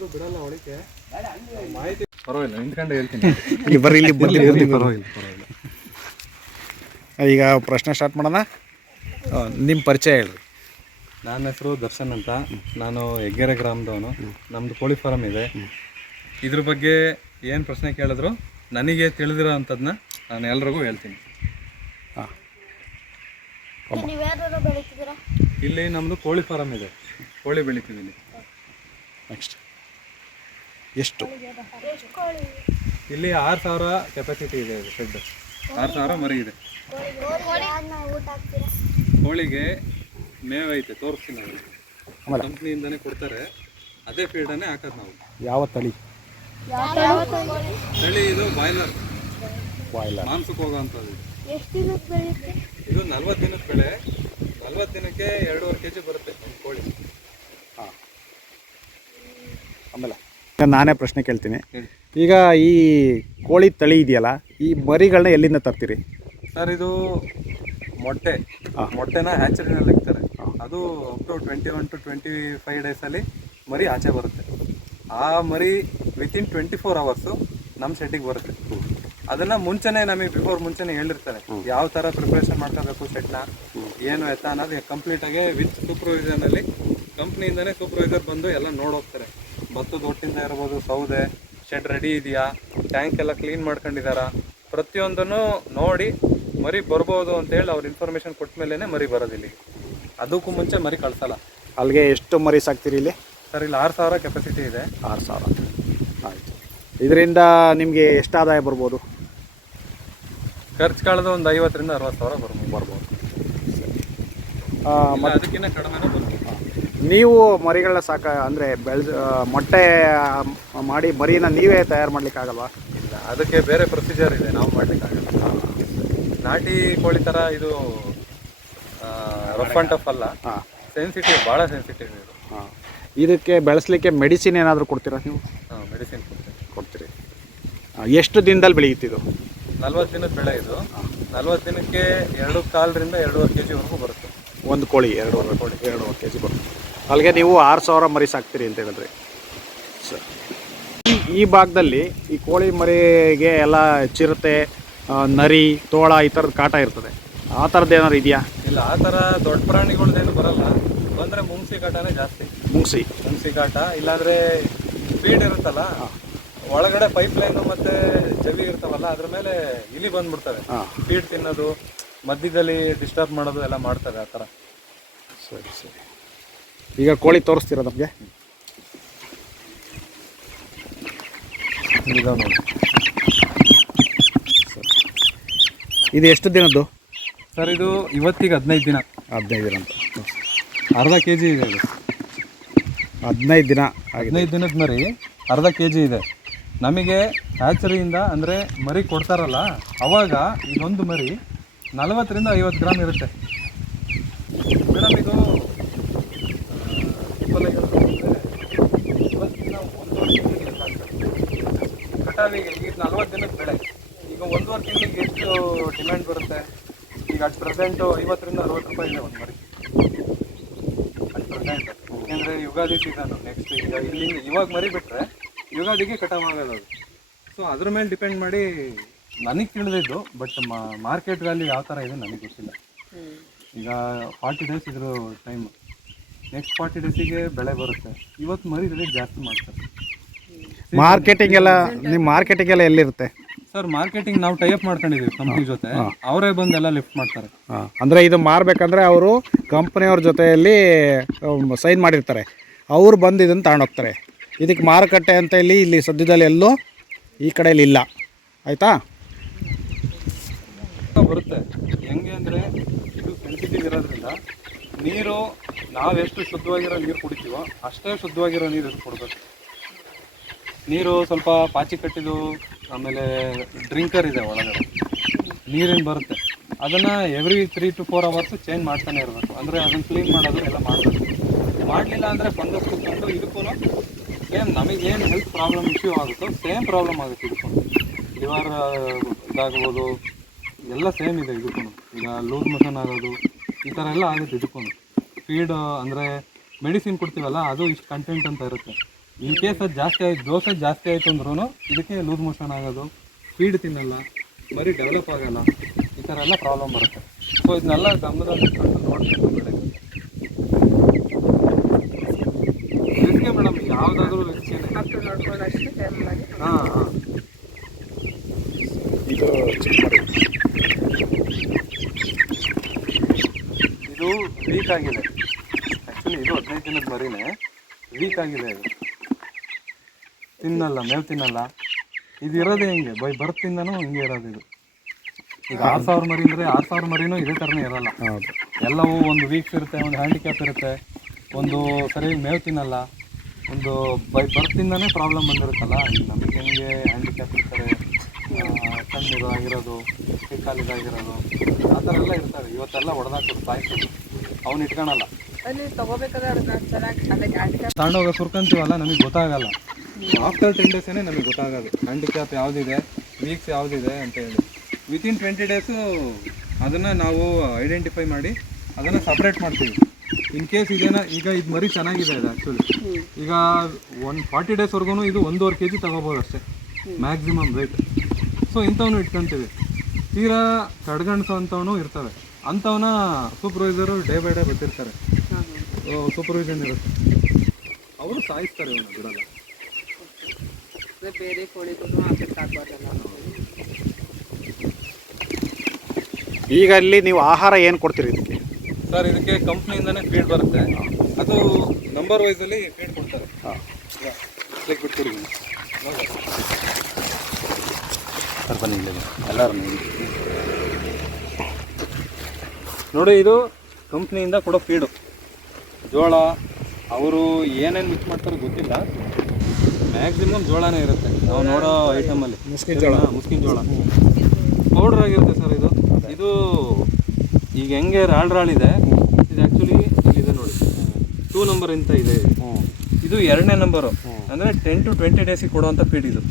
ಆದ್ರೂ ಬಿಡಲ್ಲ ಒಳಕ್ಕೆ ಮಾಹಿತಿ. ಪರವಾಗಿಲ್ಲ, ನಿಂತ್ಕೊಂಡು ಹೇಳ್ತೀನಿ. ಇಲ್ಲಿ ಪರವಾಗಿಲ್ಲ. ಈಗ ಪ್ರಶ್ನೆ ಸ್ಟಾರ್ಟ್ ಮಾಡೋಣ. ನಿಮ್ಮ ಪರಿಚಯ ಹೇಳ್ರಿ. ನನ್ನ ಹೆಸರು ದರ್ಶನ್ ಅಂತ. ನಾನು ಹೆಗ್ಗೆರೆ ಗ್ರಾಮದವನು. ನಮ್ಮದು ಕೋಳಿ ಫಾರಮ್ ಇದೆ. ಇದ್ರ ಬಗ್ಗೆ ಏನು ಪ್ರಶ್ನೆ ಕೇಳಿದ್ರು ನನಗೆ ತಿಳಿದಿರೋ ಅಂಥದ್ದನ್ನ ನಾನು ಎಲ್ರಿಗೂ ಹೇಳ್ತೀನಿ. ಇಲ್ಲಿ ನಮ್ಮದು ಕೋಳಿ ಫಾರಮ್ ಇದೆ, ಕೋಳಿ ಬೆಳಿತೀವಿ. ನೆಕ್ಸ್ಟ್ ಎಷ್ಟು? ಇಲ್ಲಿ 6000 ಕೆಪಾಸಿಟಿ ಇದೆ ಶೆಡ್. 6000 ಮರಿ ಇದೆ. ಕೋಳಿಗೆ ಮೇವು ಐತೆ, ತೋರಿಸ್ತೀನಿ. ನಾವು ಕಂಪ್ನಿಯಿಂದನೇ ಕೊಡ್ತಾರೆ, ಅದೇ ಫೀಡನ್ನೇ ಹಾಕೋದು ನಾವು. ಯಾವ ತಳಿ? ತಳಿ ಇದು ಬಾಯ್ಲರ್, ಮಾಂಸಕ್ಕೆ ಹೋಗೋವಂಥದ್ದು. ಇದು 40 ದಿನದ ಬೆಳೆ. 40 ದಿನಕ್ಕೆ 2.5 kg ಬರುತ್ತೆ ಒಂದು ಕೋಳಿ. ಹಾಂ, ಆಮೇಲೆ ನಾನೇ ಪ್ರಶ್ನೆ ಕೇಳ್ತೀನಿ. ಈಗ ಈ ಕೋಳಿ ತಳಿ ಇದೆಯಲ್ಲ, ಈ ಮರಿಗಳನ್ನ ಎಲ್ಲಿಂದ ತರ್ತೀರಿ ಸರ್? ಇದು ಮೊಟ್ಟೆನ ಹ್ಯಾಚರಿನಲ್ಲಿ ಇರ್ತಾರೆ. ಅದು ಅಪ್ ಟು 21 to 25 ಡೇಸಲ್ಲಿ ಮರಿ ಆಚೆ ಬರುತ್ತೆ. ಆ ಮರಿ ವಿತಿನ್ 24 ಅವರ್ಸು ನಮ್ಮ ಶೆಡ್ಡಿಗೆ ಬರುತ್ತೆ. ಅದನ್ನು ಮುಂಚೆನೇ ನಮಗೆ ಮುಂಚೆನೇ ಹೇಳಿರ್ತಾರೆ ಯಾವ ಥರ ಪ್ರಿಪ್ರೇಷನ್ ಮಾಡ್ಕೋಬೇಕು ಶೆಡ್ನ, ಏನು ಎತ್ತ ಅನ್ನೋದು ಕಂಪ್ಲೀಟಾಗಿ ವಿತ್ ಸೂಪರ್ವೈಸರ್ನಲ್ಲಿ. ಕಂಪ್ನಿಯಿಂದನೇ ಸೂಪರ್ವೈಸರ್ ಬಂದು ಎಲ್ಲ ನೋಡೋಗ್ತಾರೆ. ಭತ್ತದ ಒಟ್ಟಿಂದ ಇರ್ಬೋದು, ಸೌದೆ, ಶೆಡ್ ರೆಡಿ ಇದೆಯಾ, ಟ್ಯಾಂಕ್ ಎಲ್ಲ ಕ್ಲೀನ್ ಮಾಡ್ಕೊಂಡಿದ್ದಾರಾ, ಪ್ರತಿಯೊಂದನ್ನು ನೋಡಿ ಮರಿ ಬರ್ಬೋದು ಅಂತೇಳಿ ಅವ್ರು ಇನ್ಫಾರ್ಮೇಷನ್ ಕೊಟ್ಟ ಮೇಲೇ ಮರಿ ಬರೋದಿಲ್ಲ. ಅದಕ್ಕೂ ಮುಂಚೆ ಮರಿ ಕಳಿಸಲ್ಲ. ಅಲ್ಲಿಗೆ ಎಷ್ಟು ಮರಿ ಸಾಕ್ತೀರಿ ಇಲ್ಲಿ? ಸರ್, ಇಲ್ಲಿ 6000 ಕೆಪಾಸಿಟಿ ಇದೆ. 6000. ಆಯಿತು. ಇದರಿಂದ ನಿಮಗೆ ಎಷ್ಟು ಆದಾಯ ಬರ್ಬೋದು? ಖರ್ಚು ಕಳೆದು ಒಂದು 50,000 to 60,000 ಬರ್ಬೋದು. ಅದಕ್ಕಿಂತ ಕಡಿಮೆನೂ ಬರ್ಬೋದು. ನೀವು ಮರಿಗಳನ್ನ ಅಂದರೆ ಮೊಟ್ಟೆ ಮಾಡಿ ಮರಿನ ನೀವೇ ತಯಾರು ಮಾಡ್ಲಿಕ್ಕಾಗಲ್ವಾ? ಇಲ್ಲ, ಅದಕ್ಕೆ ಬೇರೆ ಪ್ರೊಸೀಜರ್ ಇದೆ, ನಾವು ಮಾಡ್ಲಿಕ್ಕಾಗಲ್ಲ. ನಾಟಿ ಕೋಳಿ ಥರ ಇದು ರಫ್ ಆ್ಯಂಡ್ ಟಫ್ ಅಲ್ಲ. ಸೆನ್ಸಿಟಿವ್, ಭಾಳ ಸೆನ್ಸಿಟಿವ್ ಇದು. ಇದಕ್ಕೆ ಬೆಳೆಸಲಿಕ್ಕೆ ಮೆಡಿಸಿನ್ ಏನಾದರೂ ಕೊಡ್ತೀರಾ ನೀವು? ಮೆಡಿಸಿನ್ ಕೊಡ್ತೀರಿ. ಎಷ್ಟು ದಿನದಲ್ಲಿ ಬೆಳೆಯುತ್ತಿದ್ದು? 40 ದಿನದ ಬೆಳೆ ಇದು. 40 ದಿನಕ್ಕೆ 2.25 to 2.5 kg ಬರುತ್ತೆ ಒಂದು ಕೋಳಿ. 2.5 kg ಬರುತ್ತೆ. ಅಲ್ಲಿಗೆ ನೀವು 6000 ಮರಿ ಸಾಕ್ತೀರಿ ಅಂತ ಹೇಳಿದ್ರಿ ಸರ್. ಈ ಭಾಗದಲ್ಲಿ ಈ ಕೋಳಿ ಮರಿಗೆ ಎಲ್ಲ ಚಿರತೆ, ನರಿ, ತೋಳ ಈ ಥರದ ಕಾಟ ಇರ್ತದೆ. ಆ ಥರದ್ದು ಏನಾದ್ರು ಇದೆಯಾ? ಇಲ್ಲ, ಆ ಥರ ದೊಡ್ಡ ಪ್ರಾಣಿಗಳದ್ದೇನು ಬರಲ್ಲ. ಬಂದರೆ ಮುಂಗ್ಸಿ ಕಾಟನೇ ಜಾಸ್ತಿ. ಮುಂಗ್ಸಿ ಕಾಟ, ಇಲ್ಲಾಂದರೆ ಫೀಡ್ ಇರುತ್ತಲ್ಲ ಒಳಗಡೆ ಪೈಪ್ ಲೈನು ಮತ್ತು ಚವಿ ಇರ್ತಾವಲ್ಲ, ಅದ್ರ ಮೇಲೆ ಇಲಿ ಬಂದ್ಬಿಡ್ತವೆ. ಫೀಡ್ ತಿನ್ನೋದು, ಮಧ್ಯದಲ್ಲಿ ಡಿಸ್ಟರ್ಬ್ ಮಾಡೋದು ಎಲ್ಲ ಮಾಡ್ತವೆ ಆ ಥರ. ಸರಿ. ಈಗ ಕೋಳಿ ತೋರಿಸ್ತೀರಾ ನಮಗೆ? ಇದು ಎಷ್ಟು ದಿನದ್ದು ಸರ್? ಇದು ಇವತ್ತಿಗೆ 15 ದಿನ. 15 ದಿನ ಅಂತ. ಅರ್ಧ kg ಇದೆ ಇದು. 15 ದಿನ. 15 ದಿನದ ಮರಿ 1/2 kg ಇದೆ. ನಮಗೆ ಹ್ಯಾಚರಿಯಿಂದ ಅಂದರೆ ಮರಿ ಕೊಡ್ತಾರಲ್ಲ, ಅವಾಗ ಇದೊಂದು ಮರಿ 40 to 50 ಗ್ರಾಮ್ ಇರುತ್ತೆ. ಮೇಡಮ್, ಇದು ಕಟಾವಿಗೆ ಈಗ 40 ದಿನದ ಬೆಳೆ. ಈಗ 1.5 ತಿಂಗಳಿಗೆ ಎಷ್ಟು ಡಿಮ್ಯಾಂಡ್ ಬರುತ್ತೆ? ಈಗ ಅಟ್ ಪ್ರೆಸೆಂಟು 50 to 60 ರೂಪಾಯಿ ಇದೆ ಒಂದು ಮರಿ ಅಟ್ ಪ್ರೆಸೆಂಟ್. ಯಾಕೆಂದರೆ ಯುಗಾದಿ ಸೀಸನು ನೆಕ್ಸ್ಟ್. ಈಗ ಇವಾಗ ಮರಿ ಬಿಟ್ಟರೆ ಯುಗಾದಿಗೆ ಕಟಾವ್ ಆಗೋದು. ಸೊ ಅದ್ರ ಮೇಲೆ ಡಿಪೆಂಡ್ ಮಾಡಿ ನನಗೆ ತಿಳಿದಿದ್ದು. ಬಟ್ ಮಾರ್ಕೆಟ್ ವ್ಯಾಲ್ಯೂ ಯಾವ ಥರ ಇದೆ ನನಗೆ ಗೊತ್ತಿಲ್ಲ. ಈಗ 40 ಡೇಸ್ ಇದ್ರ ಟೈಮ್, ನೆಕ್ಸ್ಟ್ 40 ಡೇಸಿಗೆ ಬೆಳೆ ಬರುತ್ತೆ. ಇವತ್ತು ಮರಿ ರೇಟ್ ಜಾಸ್ತಿ ಮಾಡ್ತಾರೆ. ಮಾರ್ಕೆಟಿಂಗ್ ಎಲ್ಲ ಎಲ್ಲಿರುತ್ತೆ ಸರ್? ಮಾರ್ಕೆಟಿಂಗ್ ನಾವು ಟೈಅಪ್ ಮಾಡ್ಕೊಂಡಿದ್ದೀವಿ ಕಂಪ್ನಿ ಜೊತೆ. ಅವರೇ ಬಂದು ಎಲ್ಲ ಲಿಫ್ಟ್ ಮಾಡ್ತಾರೆ. ಅಂದರೆ ಇದು ಮಾರಬೇಕಂದ್ರೆ ಅವರು ಕಂಪ್ನಿಯವ್ರ ಜೊತೆಯಲ್ಲಿ ಸೈನ್ ಮಾಡಿರ್ತಾರೆ. ಅವರು ಬಂದು ಇದನ್ನು ತಗೊಂಡೋಗ್ತಾರೆ. ಇದಕ್ಕೆ ಮಾರುಕಟ್ಟೆ ಅಂತ ಇಲ್ಲಿ ಸದ್ಯದಲ್ಲಿ ಎಲ್ಲೂ ಈ ಕಡೆಯಲ್ಲಿ ಇಲ್ಲ. ಆಯಿತಾ? ಬರುತ್ತೆ. ಹೆಂಗೆ ಅಂದರೆ ಇದು ಸೆನ್ಸಿಟಿವ್ ಇರೋದ್ರಿಂದ ನೀರು ನಾವೆಷ್ಟು ಶುದ್ಧವಾಗಿರೋ ನೀರು ಕುಡಿತೀವೋ ಅಷ್ಟೇ ಶುದ್ಧವಾಗಿರೋ ನೀರು ಕೊಡಬೇಕು. ನೀರು ಸ್ವಲ್ಪ ಪಾಚಿ ಕಟ್ಟಿದ್ದು, ಆಮೇಲೆ ಡ್ರಿಂಕರ್ ಇದೆ ಒಳಗಡೆ ನೀರೇನು ಬರುತ್ತೆ, ಅದನ್ನು ಎವ್ರಿ 3 to 4 ಅವರ್ಸು ಚೇಂಜ್ ಮಾಡ್ತಾನೆ ಇರಬೇಕು. ಅಂದರೆ ಅದನ್ನು ಕ್ಲೀನ್ ಮಾಡೋದು ಎಲ್ಲ ಮಾಡಬೇಕು. ಮಾಡಲಿಲ್ಲ ಅಂದರೆ ಫಂಗಸ್ ಕುತ್ಕೊಂಡು ಇದಕ್ಕೂ ಸೇಮ್ ನಮಗೇನು ಹೆಲ್ತ್ ಪ್ರಾಬ್ಲಮ್ ಇಶ್ಯೂ ಆಗುತ್ತೋ ಸೇಮ್ ಪ್ರಾಬ್ಲಮ್ ಆಗುತ್ತೆ ಇದಕ್ಕೂ. ಲಿವರ್ ಇದಾಗ್ಬೋದು, ಎಲ್ಲ ಸೇಮ್ ಇದೆ ಇದಕ್ಕೂ. ಈಗ ಲೂಸ್ ಮೋಷನ್ ಆಗೋದು ಈ ಥರ ಎಲ್ಲ ಆಗುತ್ತೆ ಇದಕ್ಕೂ. ಫೀಡ್ ಅಂದರೆ ಮೆಡಿಸಿನ್ ಕೊಡ್ತೀವಲ್ಲ, ಅದು ಇಷ್ಟು ಕಂಟೆಂಟ್ ಅಂತ ಇರುತ್ತೆ. ಇನ್ ಕೇಸ್ ಅದು ಜಾಸ್ತಿ ಆಯ್ತು, ಡೋಸೇಜ್ ಜಾಸ್ತಿ ಆಯಿತು ಅಂದ್ರೂ ಇದಕ್ಕೆ ಲೂಸ್ ಮೋಷನ್ ಆಗೋದು, ಫೀಡ್ ತಿನ್ನಲ್ಲ, ಬರೀ ಡೆವಲಪ್ ಆಗಲ್ಲ, ಈ ಥರ ಎಲ್ಲ ಪ್ರಾಬ್ಲಮ್ ಬರುತ್ತೆ. ಸೊ ಇದನ್ನೆಲ್ಲ ಗಮನದಲ್ಲಿ ಇಟ್ಕೊಂಡು ನೋಡಬೇಕು ಬೆಳೆಗೆ. ರಿಸ್ಕೆ ಮೇಡಮ್, ಯಾವುದಾದ್ರೂ ರಿಸ್ಕೇನೆ. ಹಾಂ ಹಾಂ. ಇದು ಚಿಕ್ಕ ಮರಿ. ಇದು ವೀಕ್ ಆಗಿದೆ ಆ್ಯಕ್ಚುಲಿ. ಇದು 15 ದಿನದ ಮರಿನೇ, ವೀಕ್ ಆಗಿದೆ. ಇದು ತಿನ್ನಲ್ಲ, ಮೇವು ತಿನ್ನಲ್ಲ. ಇದು ಇರೋದೇ ಹಿಂಗೆ, ಬೈ ಬರ್ತಿಂದನೂ ಹಿಂಗೆ ಇರೋದು. ಇದು ಈಗ 6000 ಮರಿ ಅಂದರೆ 6000 ಮರಿನೂ ಇದೇ ಥರನೇ ಇರೋಲ್ಲ. ಹೌದು. ಎಲ್ಲವೂ ಒಂದು ವೀಕ್ಸ್ ಇರುತ್ತೆ, ಒಂದು ಹ್ಯಾಂಡಿಕ್ಯಾಪ್ ಇರುತ್ತೆ, ಒಂದು ಸರಿ ಮೇವು ತಿನ್ನಲ್ಲ, ಒಂದು ಬೈ ಬರ್ತಿಂದನೇ ಪ್ರಾಬ್ಲಮ್ ಬಂದಿರುತ್ತಲ್ಲ. ಈಗ ನಮಗೆ ಹೆಂಗೆ ಹ್ಯಾಂಡಿಕ್ಯಾಪ್ ಇರ್ತಾರೆ, ಕಣ್ಣು ಆಗಿರೋದು, ಕಾಲಿದಾಗಿರೋದು, ಆ ಥರ ಎಲ್ಲ ಇರ್ತಾರೆ. ಇವತ್ತೆಲ್ಲ ಹೊಡೆದಾಕೋದು ಸಾಯ್ತು, ಅವ್ನು ಇಟ್ಕೊಳಲ್ಲ. ತಗೊಂಡೋಗ ಸುರ್ಕೊಂತೀವಲ್ಲ, ನಮಗೆ ಗೊತ್ತಾಗಲ್ಲ. ಆಫ್ಟರ್ 10 ಡೇಸೇ ನಮಗೆ ಗೊತ್ತಾಗೋದು ಹ್ಯಾಂಡಿಕ್ಯಾಪ್ ಯಾವುದಿದೆ, ವೀಕ್ಸ್ ಯಾವುದಿದೆ ಅಂತ ಹೇಳಿ. ವಿತಿನ್ 20 ಡೇಸು ಅದನ್ನು ನಾವು ಐಡೆಂಟಿಫೈ ಮಾಡಿ ಅದನ್ನು ಸಪ್ರೇಟ್ ಮಾಡ್ತೀವಿ. ಇನ್ ಕೇಸ್ ಇದೇನ, ಈಗ ಇದು ಮರಿ ಚೆನ್ನಾಗಿದೆ ಇದು ಆ್ಯಕ್ಚುಲಿ. ಈಗ 40 ಡೇಸ್ವರೆಗೂ ಇದು 1.5 kg ತಗೋಬೋದು ಅಷ್ಟೇ ಮ್ಯಾಕ್ಸಿಮಮ್ ವೇಟ್. ಸೊ ಇಂಥವನು ಇಟ್ಕೊತೀವಿ. ತೀರಾ ಕಡ್ಗಣಿಸೋ ಅಂಥವನು ಇರ್ತವೆ. ಅಂಥವನ್ನ ಸೂಪರ್ವೈಸರು ಡೇ ಬೈ ಡೇ ಬರ್ತಿರ್ತಾರೆ, ಸೂಪರ್ವಿಷನ್ ಇರುತ್ತೆ, ಅವರು ಸಾಯಿಸ್ತಾರೆ ಇವನ್ನ, ಬಿಡಲ್ಲ. ಬೇರೆ ಕೋಳಿಗಳು ಈಗ ಅಲ್ಲಿ ನೀವು ಆಹಾರ ಏನು ಕೊಡ್ತೀರಿ ಇದಕ್ಕೆ? ಸರ್, ಇದಕ್ಕೆ ಕಂಪ್ನಿಯಿಂದನೇ ಫೀಡ್ ಬರುತ್ತೆ. ಅದು ನಂಬರ್ ವೈಸಲ್ಲಿ ಫೀಡ್ ಕೊಡ್ತಾರೆ. ಬಿಟ್ಕೊಡಿ ಸರ್, ಬನ್ನಿ ಎಲ್ಲರೂ ನೋಡಿ. ಇದು ಕಂಪ್ನಿಯಿಂದ ಕೊಡೋ ಫೀಡು. ಜೋಳ ಅವರು ಏನೇನು ಮಿಕ್ಸ್ ಮಾಡ್ತಾರೋ ಗೊತ್ತಿಲ್ಲ, ಮ್ಯಾಕ್ಸಿಮಮ್ ಜೋಳನೇ ಇರುತ್ತೆ ನಾವು ನೋಡೋ ಐಟಮಲ್ಲಿ. ಮುಸ್ಕಿನ ಜೋಳ ಪೌಡ್ರ್ ಆಗಿರುತ್ತೆ ಸರ್ ಇದು. ಇದು ಈಗ ಹೆಂಗೆ ರಾಳಿದೆ, ಇದು ಆ್ಯಕ್ಚುಲಿ ಇಲ್ಲಿದೆ ನೋಡಿ, 2 ನಂಬರ್ ಅಂತ ಇದೆ. ಇದು 2ನೇ ನಂಬರು, ಅಂದರೆ 10 to 20 ಡೇಸಿಗೆ ಕೊಡುವಂಥ ಫೀಡ್ ಇದು.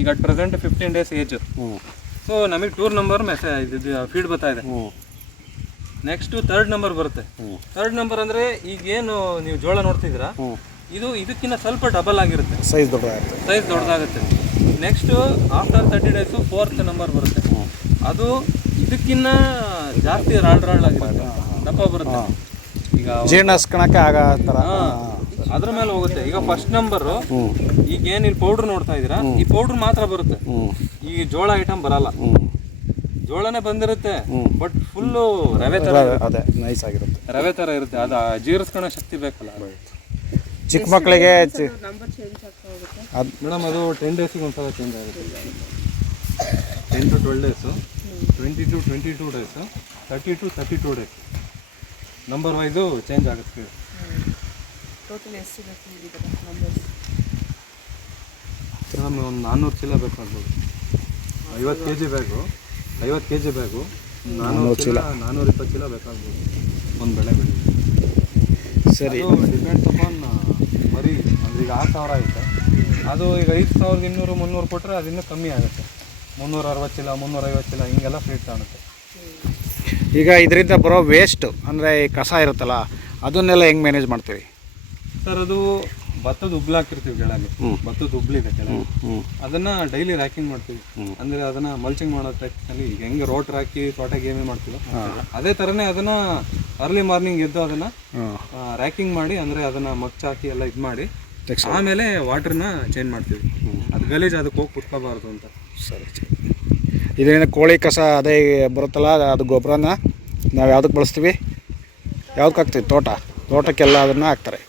ಈಗ at present 15 days age. So ನಮಗೆ 2 ನಂಬರ್ ಮೆಸೇಜ್ ಫೀಡ್ ಬರ್ತಾ ಇದೆ. ನೆಕ್ಸ್ಟು 3rd ನಂಬರ್ ಬರುತ್ತೆ. 3rd ನಂಬರ್ ಅಂದರೆ ಈಗೇನು ನೀವು ಜೋಳ ನೋಡ್ತಿದ್ದೀರಾ, ಇದು ಇದಕ್ಕಿಂತ ಸ್ವಲ್ಪ ಡಬಲ್ ಆಗಿರುತ್ತೆ, ಸೈಜ್ ದೊಡ್ಡದಾಗುತ್ತೆ. Next after 30 days 4th number ಬರುತ್ತೆ. ಅದು ಇದಕ್ಕಿನ್ನ ಜಾಸ್ತಿ ರಾಳಾಗಿರುತ್ತೆ, ದಪ್ಪ ಬರುತ್ತೆ. ಈಗ ಜೀರ್ಣಿಸ್ಕೊಳಕ್ಕೆ ಆಗ ಥರ ಅದ್ರ ಮೇಲೆ ಹೋಗುತ್ತೆ. ಈಗ 1st ನಂಬರು, ಈಗ ಏನು ಇಲ್ಲಿ ಪೌಡ್ರ್ ನೋಡ್ತಾ ಇದ್ದೀರಾ, ಈ ಪೌಡ್ರ್ ಮಾತ್ರ ಬರುತ್ತೆ. ಈ ಜೋಳ ಐಟಮ್ ಬರಲ್ಲ. ಜೋಳನೇ ಬಂದಿರುತ್ತೆ, ಬಟ್ ಫುಲ್ಲು ರವೆ ಥರ ಇರುತ್ತೆ. ಅದು ಜೀರ್ಸ್ಕೊಳ್ಳೋ ಶಕ್ತಿ ಬೇಕಲ್ಲ. ಚಿಕ್ಕ ಮಕ್ಕಳಿಗೆ ಮೇಡಮ್ ಅದು 10 ಡೇಸಿಗೆ ಒಂದ್ಸಲ ಚೇಂಜ್ ಆಗುತ್ತೆ. 10 to 12 days, 20 to 22 days, 30 to 32 days number wise change ಆಗುತ್ತೆ. ಮೇಡಮ್ ಒಂದು 400 ಚೀಲ ಬೇಕಾಗ್ಬೋದು. 50 kg ಬ್ಯಾಗು, 50 kg ಬ್ಯಾಗು 400 ಚೀಲ, 420 ಚೀಲ ಬೇಕಾಗ್ಬೋದು ಒಂದು ಬೆಳೆ. ಸರಿ, ಡಿಪೆಂಡ್ಸ್ ಅಪಾನ್ ಮರಿ. ಅಂದ್ರೆ ಈಗ 6000 ಆಗುತ್ತೆ, ಅದು ಈಗ 5200 300 ಕೊಟ್ಟರೆ ಅದು ಇನ್ನೂ ಕಮ್ಮಿ ಆಗುತ್ತೆ. 360 ಚೀಲ, 350 ಚೀಲ ಹಿಂಗೆಲ್ಲ ಫೀಡ್ ಕಾಣುತ್ತೆ. ಈಗ ಇದರಿಂದ ಬರೋ ವೇಸ್ಟ್ ಅಂದರೆ ಕಸ ಇರುತ್ತಲ್ಲ, ಅದನ್ನೆಲ್ಲ ಹೆಂಗೆ ಮ್ಯಾನೇಜ್ ಮಾಡ್ತೀವಿ ಸರ್? ಅದು ಭತ್ತದ ಉಬ್ಲು ಹಾಕಿರ್ತೀವಿ ಕೆಳಗೆ, ಭತ್ತದ ಉಬ್ಲಿದೆ ಕೆಳಗೆ, ಅದನ್ನ ಡೈಲಿ ರ್ಯಾಕಿಂಗ್ ಮಾಡ್ತೀವಿ. ಅಂದ್ರೆ ಅದನ್ನ ಮಲ್ಚಿಂಗ್ ಮಾಡೋ ಟೈಪ್ನಲ್ಲಿ ಈಗ ಹೆಂಗೆ ರೋಟ್ರ್ ಹಾಕಿ ತೋಟಕ್ಕೆ ಏಮೇ ಮಾಡ್ತೀವಿ, ಅದೇ ಥರನೇ ಅದನ್ನ ಅರ್ಲಿ ಮಾರ್ನಿಂಗ್ ಎದ್ದು ಅದನ್ನ ರ್ಯಾಕಿಂಗ್ ಮಾಡಿ, ಅಂದ್ರೆ ಅದನ್ನ ಮಚ್ಚಾಕಿ ಎಲ್ಲ ಇದು ಮಾಡಿ ಆಮೇಲೆ ವಾಟರ್ನ ಚೇಂಜ್ ಮಾಡ್ತೀವಿ. ಅದು ಗಲೀಜು ಅದಕ್ಕೆ ಹೋಗಿ ಕುತ್ಕೋಬಾರ್ದು ಅಂತ. ಸರಿ, ಇದರಿಂದ ಕೋಳಿ ಕಸ ಅದೇ ಬರುತ್ತಲ್ಲ, ಅದು ಗೊಬ್ಬರನ ನಾವು ಯಾವುದಕ್ಕೆ ಬಳಸ್ತೀವಿ, ಯಾವುದಕ್ಕೆ ಹಾಕ್ತೀವಿ? ತೋಟಕ್ಕೆಲ್ಲ ಅದನ್ನು ಹಾಕ್ತಾರೆ.